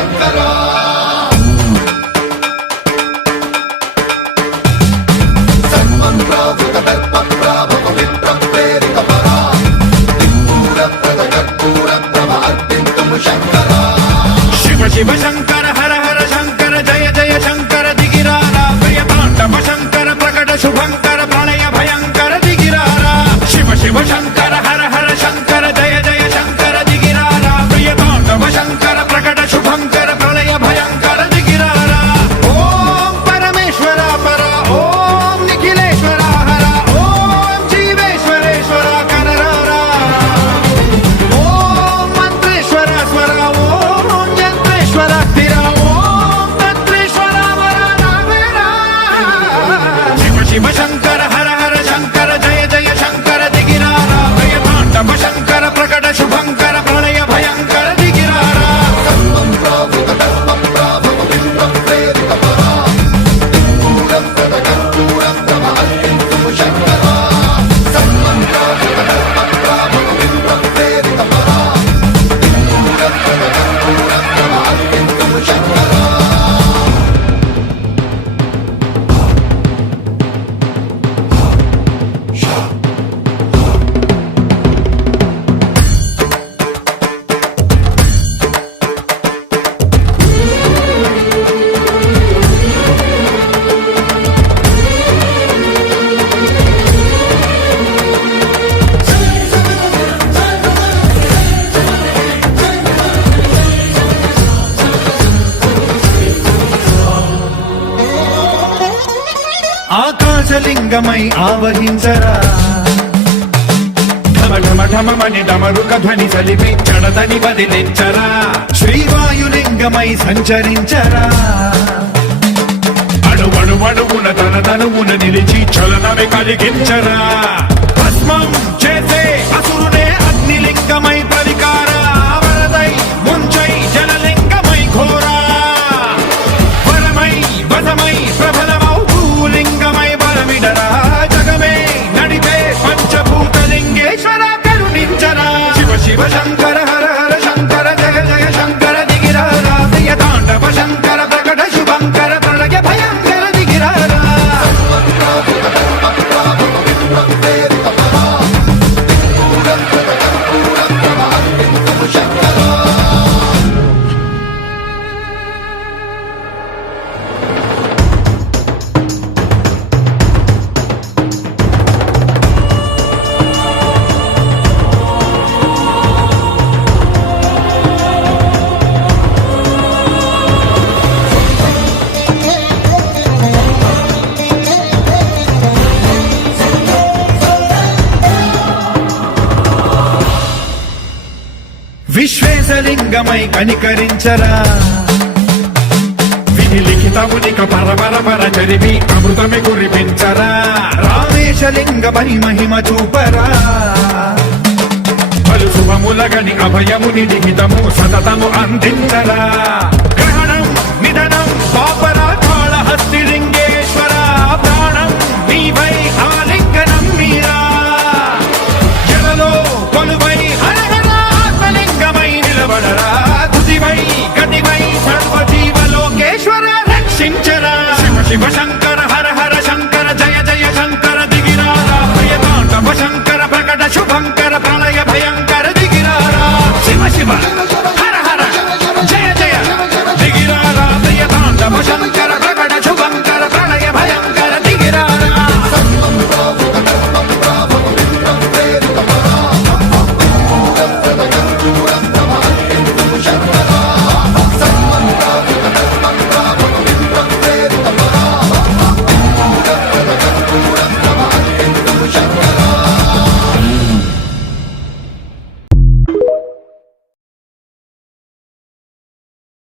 శంకరా సన్మంత్రావృత దర్ప ప్రాభవ విప్ర ప్రేరిత పరా దిక్పూరప్రద కర్పూర ప్రభ అర్పింతుము శంకరా శివ శివ శంకర హర హర శంకర జయ జయ శంకర దిగిరారా ప్రియ తాండవ శంకర ప్రకట శుభంకర ప్రళయ భయంకర దిగిరారా శివ శివ శంకర హర హర శంకర జయ జయ శంకర దిగిరారా ప్రియ తాండవ శంకర ప్రకట శుభంకర ప్రళయ భయంకర దిగిరారా ఓం పరమేశ్వర పర ఓం నిఖిలేశ్వర హర ఓం జీవేశ్వరేశ్వర కనరారా ఓం మంత్రేశ్వర స్వర ఓం యంత్రేశ్వర స్థిర ఓం తంత్రేశ్వర వర నావేరా శివ శివ శంకర హర హర శంకర జయ జయ శంకర దిగిరారా ప్రియ తాండవ శంకర ప్రకట శుభంకర ప్రళయ భయంకర దిగిరారా సన్మంత్రావృత దర్ప ప్రాభవ విప్ర ప్రేరిత పరా దిక్పూరప్రద కర్పూర ప్రభ అర్పింతుము శంకరా సన్మంత్రావృత దర్ప ప్రాభవ విప్ర ప్రేరిత పరా దిక్పూరప్రద కర్పూర ప్రభ అర్పింతుము శంకరా ఆకాశలింగమై ఆవహించరా ఢమ ఢమ ఢమమని డమరుక ధ్వని సలిపి చడదని వదిలించరా శ్రీవాయులింగమై సంచరించరా అణువణువున తన తనువున నిలిచి చలనమే కలిగించరా భస్మం చేసే అసురునే అగ్నిలింగమై పరికారా వరదై ముంచై జలలింగమై ఘోరా వరమై వసమై ప్రబలమౌ భూలింగమై బలమిడరా జగమే నడిపే పంచభూతలింగేశ్వర కరుణించరా శివ శివ శంకర హర హర శంకర జయ జయ శంకర దిగిరారా ప్రియ తాండవ శంకర ప్రకట శుభంకర ప్రళయ భయంకర దిగిరారా సన్మంత్రావృత దర్ప ప్రాభవ విప్ర ప్రేరిత పరా దిక్పూరప్రద కర్పూర ప్రభ అర్పింతుము శంకరా విశ్వేశలింగమై కనికరించరా విధి లిఖితమునిక పరపర పర చరివి అమృతమి కురిపించరా రామేశలింగమై మహిమ చూపరా పలు శుభములగని అభయముని లిఖితము సతతము అందించరా